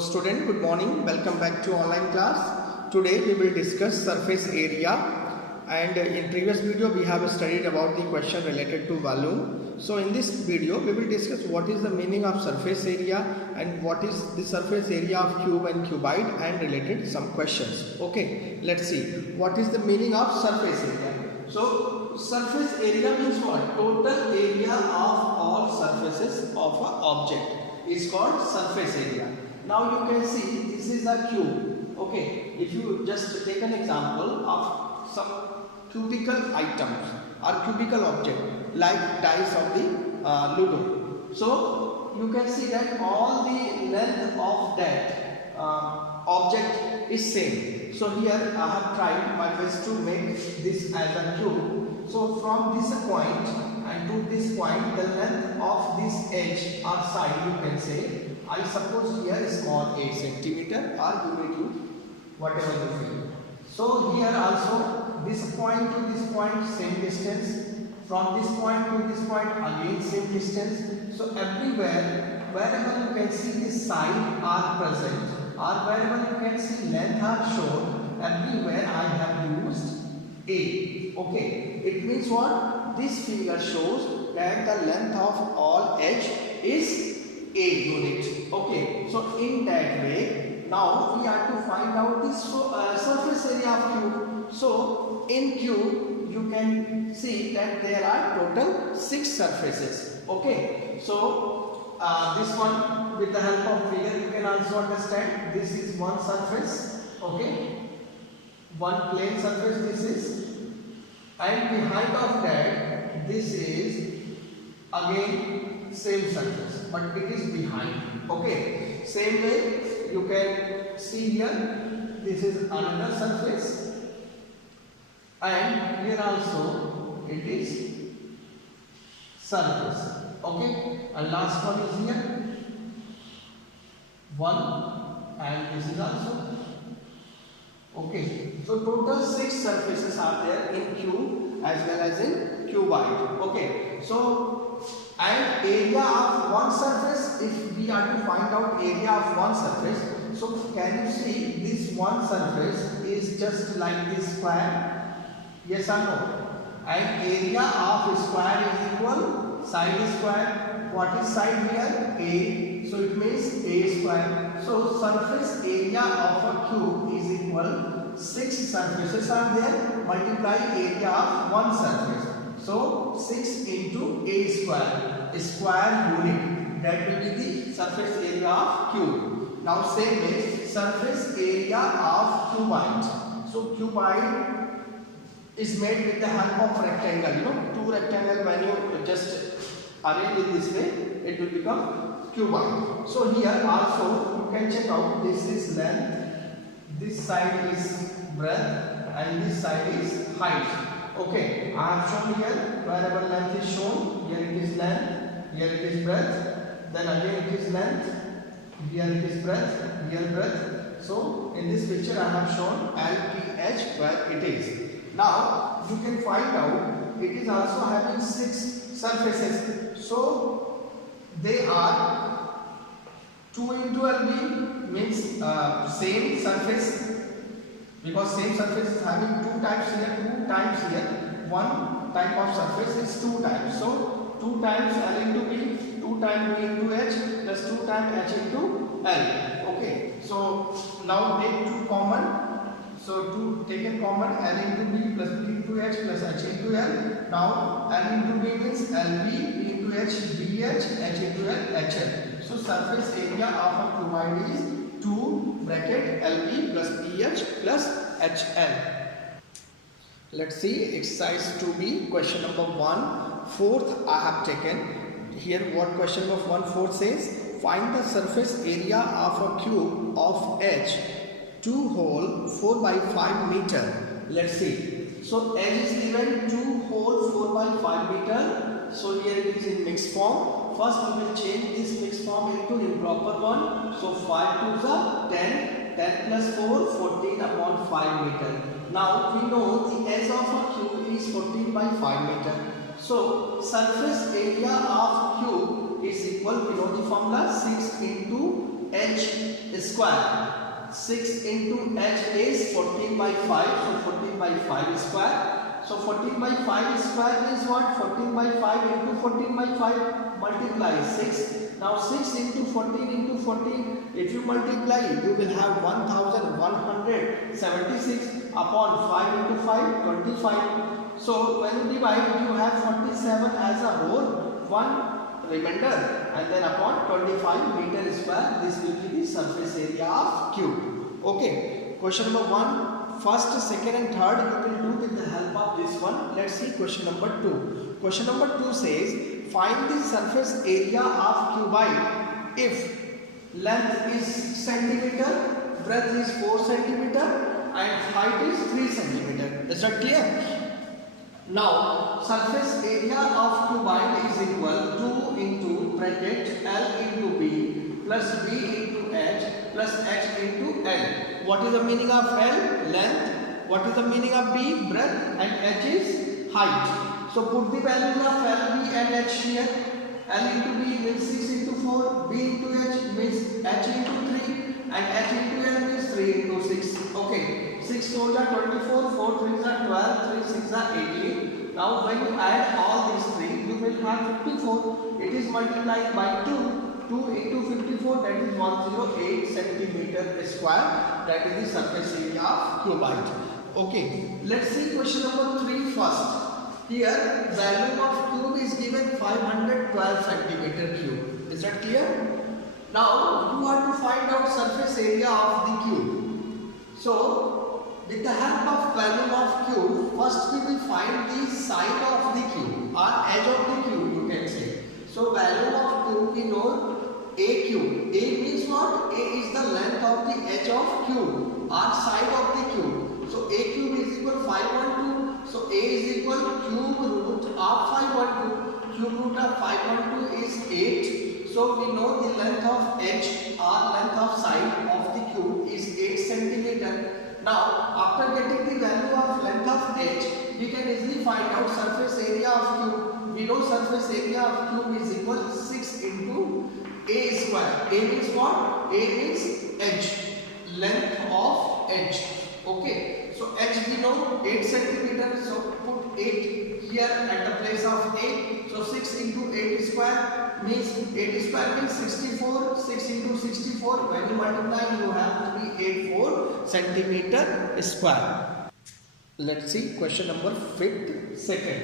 student, good morning. Welcome back to online class. Today we will discuss surface area, and in previous video we have studied about the question related to volume. So in this video we will discuss what is the meaning of surface area and what is the surface area of cube and cuboid and related some questions. Okay, let's see what is the meaning of surface area. So surface area means what? Total area of all surfaces of an object is called surface area. Now you can see this is a cube. Okay, if you just take an example of some cubical items or cubical object like dice of the Ludo. So you can see that all the length of that object is same. So here I have tried my best to make this as a cube. So from this point and to this point, the length of this edge or side, you can say, I suppose here is called 8 centimeter, or you may do whatever you feel. So here also this point to this point same distance, from this point to this point again same distance. So everywhere wherever you can see this side are present, or wherever you can see length are shown, everywhere I have used A. Okay, it means what? This figure shows that the length of all edge is A unit. Okay, so in that way, now we have to find out this surface area of cube. So in cube, you can see that there are total 6 surfaces. Okay, so this one, with the help of figure, you can also understand this is one surface. Okay, one plane surface this is, and behind of that this is again same surface, but it is behind. Okay, same way you can see here this is another surface, and here also it is surface. Okay, and last one is here one, and this is also. Okay, so total 6 surfaces are there in cube as well as in cuboid. Okay, so and area of one surface, if we are to find out area of one surface, so can you see this one surface is just like this square? Yes or no? And area of square is equal side square. What is side here? A. So it means A square. So surface area of a cube is equal 6 surfaces are there, multiply area of one surface. So 6 into A square unit, that will be the surface area of cube. Now same way surface area of cuboid. So cuboid is made with the help of rectangle. You know, 2 rectangle, when you just arrange it this way, it will become cuboid. So here also you can check out, this is length, this side is breadth, and this side is height. Okay, I have shown here wherever length is shown, here it is length, here it is breadth, then again it is length, here it is breadth, here breadth. So in this picture I have shown LPH where it is. Now you can find out it is also having 6 surfaces. So they are 2 into LB means same surface, because same surface is having 2 types here, 2 times here. One type of surface is 2 times. So 2 times L into B, 2 times B into H, plus 2 times H into L. Okay, so now take 2 common. So to take a common, L into B plus B into H plus H into L. Now L into B means LB, B into H, BH, H into L, HL. So surface area of a cuboid is 2 bracket LB plus BH plus HL. Let's see exercise 2B, question number 1, fourth I have taken. Here what question number 1 4 says, find the surface area of a cube of edge 2 hole 4 by 5 meter. Let's see. So edge is given 2 hole 4 by 5 meter. So here it is in mixed form. First we will change this mixed form into improper one. So 5 to the 10, 10 plus 4, 14 upon 5 meter. Now we know the edge of a cube is 14 by 5 meter. So surface area of cube is equal, we know the formula, 6 into h square. 6 into h is 14 by 5, so 14 by 5 square. So 14 by 5 square means what? 14 by 5 into 14 by 5 multiply 6. Now 6 into 14, if you multiply, you will have 1176 upon 5 into 5, 25. So when you divide, you have 47 as a whole, 1 remainder, and then upon 25 meter square, this will be the surface area of cube. Okay, question number 1. First, second and third you will do with the help of this one. Let's see question number 2. Question number 2 says, find the surface area of cuboid if length is centimeter, breadth is 4 centimeter and height is 3 centimeter. Is that clear? Now, surface area of cuboid is equal to 2 into bracket L into B plus B into H plus H into L. What is the meaning of L? Length. What is the meaning of B? Breadth. And H is height. So put the values of L, B and H here. L into B means 6 into 4. B into H means H into 3. And H into L means 3 into 6. Okay. 6 4s are 24. 4 3s are 12. 3 6s are 18. Now when you add all these three, you will have 54. It is multiplied by 2. 2 into 54, that is 108 centimeter square. That is the surface area of cuboid. Okay, let's see question number 3 first. Here, value of cube is given 512 centimeter cube. Is that clear? Now, you have to find out surface area of the cube. So, with the help of value of cube, first we will find the side of the cube or edge of the cube, you can say. So, value of cube we know a cube. A means what? A is the length of the edge of cube or side of the cube. So a cube is equal 512. So a is equal cube root of 512. Cube root of 512 is 8. So we know the length of edge or length of side of the cube is 8 centimeter. Now after getting the value of length of edge, we can easily find out surface area of cube. We know surface area of cube is equal 6 into a square. A means what? A means edge, length of edge. Okay, so edge we know 8 centimeter. So put 8 here at the place of A. So 6 into 8 square means 8 square means 64. 6 into 64. When you multiply, you have to be 84 centimeter square. Let's see question number 5th, second.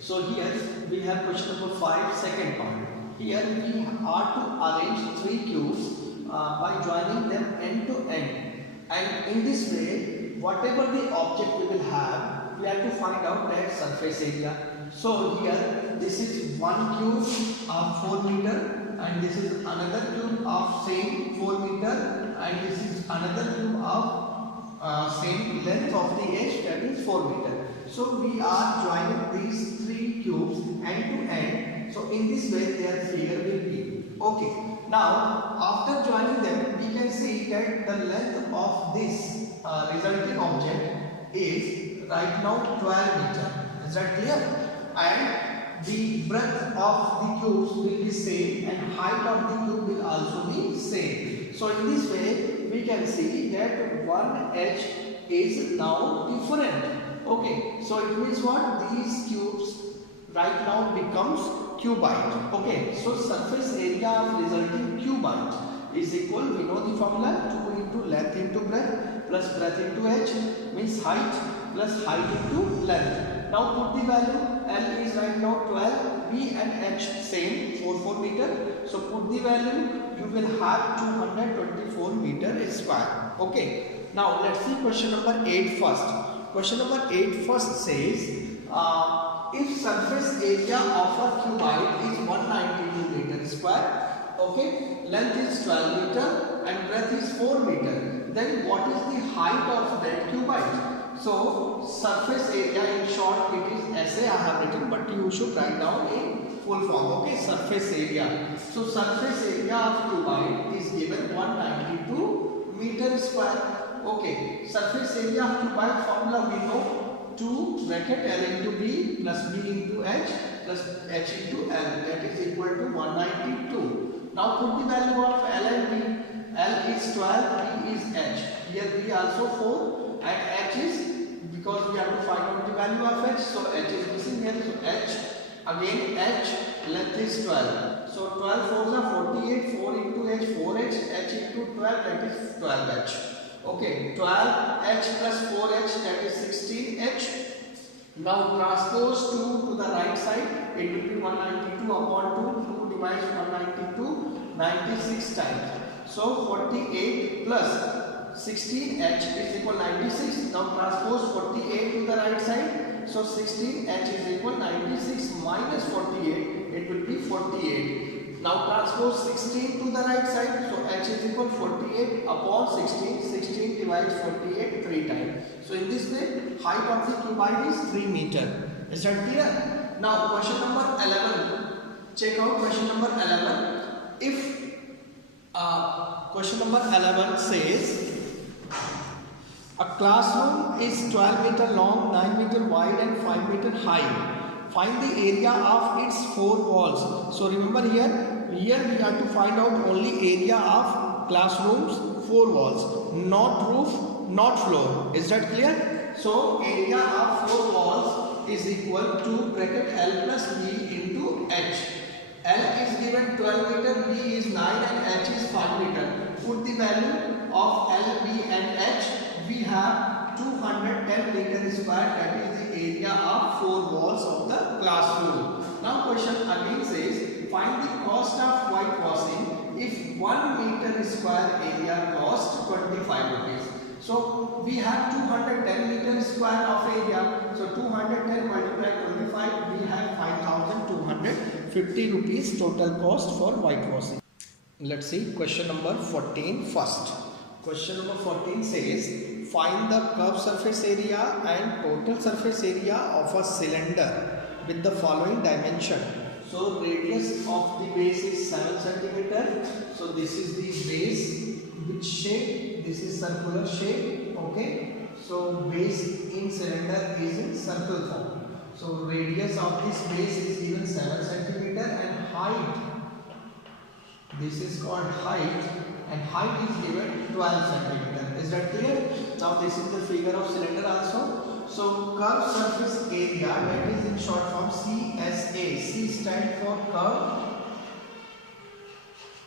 So here we have question number 5, second part. Here we are to arrange 3 cubes by joining them end to end, and in this way whatever the object we will have, we have to find out their surface area. So here this is one cube of 4 meter and this is another cube of same 4 meter and this is another cube of same length of the edge, that is 4 meter. So we are joining these 3 cubes end to end. So in this way their figure will be. Okay. Now after joining them, we can see that the length of this resulting object is right now 12 meter. Is that clear? And the breadth of the cubes will be same and height of the cube will also be same. So in this way we can see that one edge is now different. Okay. So it means what? These cubes right now becomes cuboid. Okay, so surface area of resulting cuboid is equal, we know the formula, 2 into length into breadth plus breadth into h means height plus height into length. Now put the value. L is right now 12, B and H same 4 meter. So put the value, you will have 224 meter square. Okay, now let's see question number 8 first. Question number 8 first says, if surface area of a cuboid is 192 meter square, okay, length is 12 meter and breadth is 4 meter, then what is the height of that cuboid? So surface area, in short it is SA I have written, but you should write down in full form. Okay, surface area. So surface area of cuboid is given 192 meter square. Okay, surface area of cuboid formula we know, 2 bracket L into B plus B into H plus H into L, that is equal to 192. Now put the value of L and B. L is 12, B is H. Here B also 4 and H is, because we have to find out the value of H, so H is missing here. So H, again H, length is 12. So 12 4s are 48, 4 into H, 4H, H into 12, that is 12H. Okay, 12H plus 4H, that is 16H. Now transpose 2 to the right side, it will be 192 upon 2, 2 divides 192, 96 times. So 48 plus 16H is equal 96. Now transpose 48 to the right side. So 16H is equal 96 minus 48, it will be 48. Now transpose 16 to the right side. So H is equal 48 upon 16. 16 divides 48 3 times. So in this way, height of the cuboid is 3 meter. Is that clear? Now question number 11. Check out question number 11. If question number 11 says a classroom is 12 meter long, 9 meter wide and 5 meter high. Find the area of its 4 walls. So remember here we have to find out only area of classrooms 4 walls, not roof, not floor. Is that clear? So area of 4 walls is equal to bracket L plus B into H. L is given 12 meter, B is 9 and H is 5 meter. Put the value of L, B and H. We have 210 meter square, that is the area of 4 walls of the classroom. Now question again says, find the cost of whitewashing if 1 meter square area cost 25 rupees. So we have 210 meter square of area. So 210 multiplied 25, we have 5,250 rupees total cost for whitewashing. Let's see question number 14 first. Question number 14 says, find the curved surface area and total surface area of a cylinder with the following dimension. So radius of the base is 7 cm. So this is the base. Which shape? This is circular shape. Okay. So base in cylinder is in circle form. So radius of this base is given 7 cm and height. This is called height. And height is given 12 cm. Is that clear? Now this is the figure of cylinder also. So curved surface area, that is in short form CSA. C stands for curve,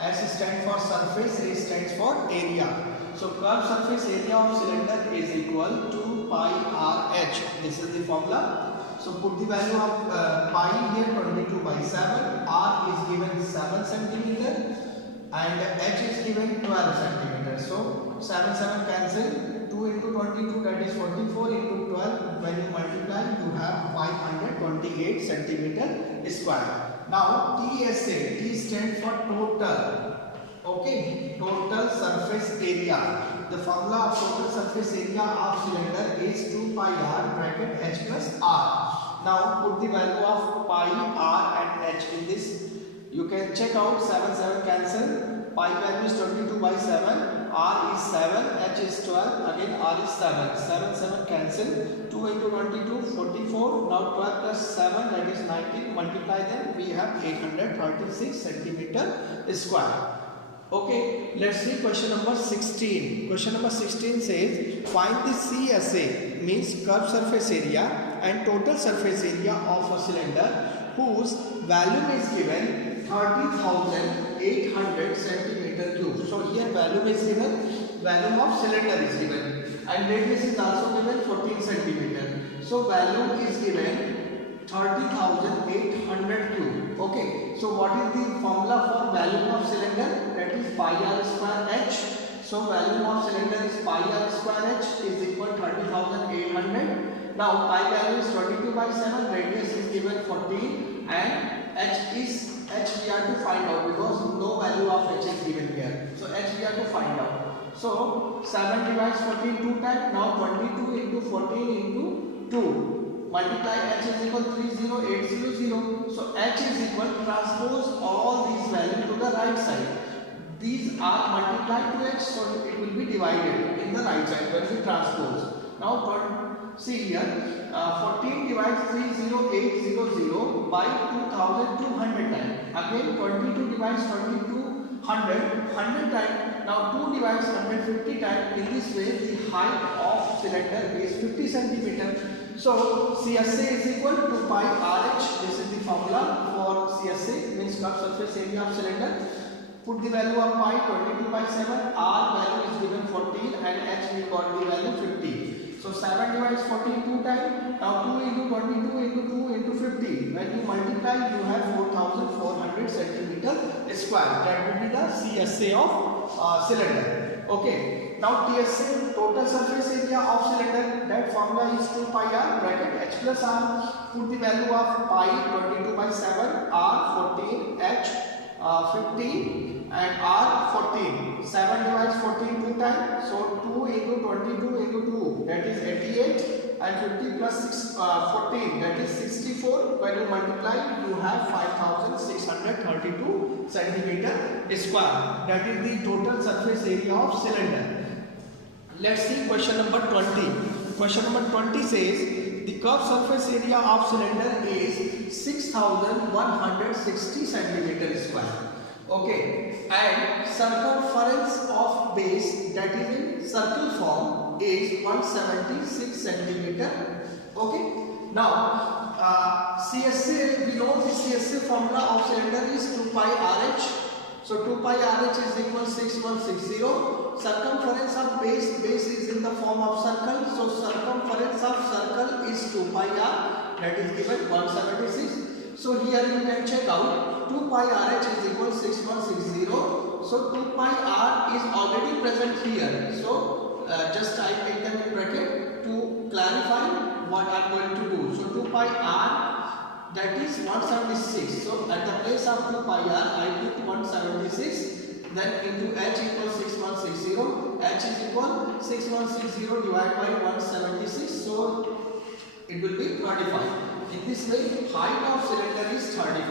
S stands for surface, A stands for area. So curved surface area of cylinder is equal to pi RH. This is the formula. So put the value of pi here, 22 by 7. R is given 7 cm. And H is given 12 cm. So 7 cancel. 2 into 22, that is 44 into 12. When you multiply, you have 528 cm square. Now TSA, T stands for total. Okay, total surface area. The formula of total surface area of cylinder is 2 pi r bracket H plus R. Now put the value of pi, R and H in this. You can check out 7 cancel. Pi value is 22 by 7. R is 7. H is 12. Again R is 7. 7 cancel. 2 into 22 44. Now 12 plus 7, that is 19. Multiply them. We have 836 centimeter square. Okay. Let's see question number 16. Question number 16 says, find the CSA, means curved surface area, and total surface area of a cylinder whose volume is given 30,800 centimeter cube. So here volume is given, volume of cylinder is given, and radius is also given 14 centimeter. So volume is given 30,800 cube. Okay. So what is the formula for volume of cylinder? That is pi r square H. So volume of cylinder is pi r square H is equal to 30,800. Now pi value is 22 by 7. Radius is given 14 and H we have to find out because no value of H is given here. So H we have to find out. So 7 divides 14 2 times. Now 22 into 14 into 2. Multiply H is equal 30800. So H is equal, transpose all these values to the right side. These are multiplied to H, so it will be divided in the right side when we transpose. Now see here. 14 divides 30800 by 2200 times. Again 22 divides 2200 100 times. Now 2 divides 150 times. In this way, the height of cylinder is 50 centimeter. So CSA is equal to pi RH. This is the formula for CSA, means curved surface area of cylinder. Put the value of pi 22 by 7. R value is given 14 and H we got the value 50. So 7 divides 14 2 times. Now 2 into 22 into 2 into 50. When you multiply, you have 4400 centimeter square. That will be the CSA of cylinder. Okay. Now TSA, total surface area of cylinder. That formula is 2 pi r bracket H plus r. Put the value of pi 22 by 7, R 14, H 50 and R 14. 7 divides 14 2 times. So 2 into 22 into 2, that is 88, and 50 plus 14, that is 64. When you multiply, you have 5632 centimeter square. That is the total surface area of cylinder. Let's see question number 20. Question number 20 says the curved surface area of cylinder is 6160 centimeter square. Okay, and circumference of base, that is in circle form, is 176 centimeter. Okay, now CSA, we know the CSA formula of cylinder is 2 pi RH. So 2 pi RH is equal 6160. Circumference of base is in the form of circle. So circumference of circle is 2 pi r, that is given 176. So here you can check out 2 pi RH is equal 6160. So 2 pi r is already present here. So just I take them in bracket to clarify what I am going to do. So 2 pi r, that is 176. So at the place of 2 pi r, I put 176. Then into H equals 6160. H is equal 6160 divided by 176. So it will be 35. In this way, height of cylinder is 35.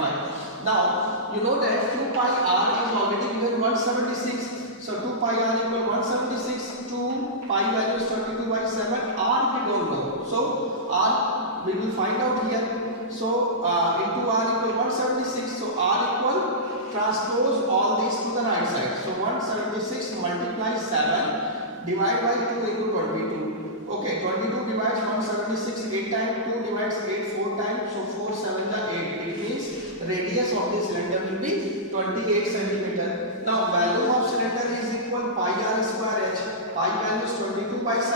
Now you know that 2 pi r is already given 176. So 2 pi r equal 176. 2 pi value is 22 by 7. R we don't know. So R we will find out here. So into R equal 176. So R equal, transpose all these to the right side. So 176 multiply 7 divide by 2 into 22. Okay, 22 divides 176 8 times. 2 divides 8 4 times. So 4 7 is 8. It means radius of the cylinder will be 28 centimeter. Now value of cylinder is equal pi r square h. Pi value is 22 by 7.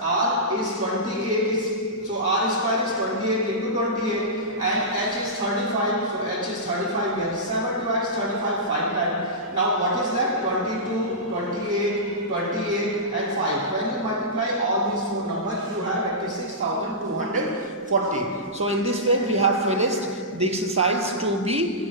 R is 28. So r square is 28 into 28 and h is 35. So h is 35 here. 7 divides 35 5 times. Now what is left? 22, 28, 28 and 5. When you multiply all these four numbers, you have 86,240. So in this way we have finished the exercise 2B.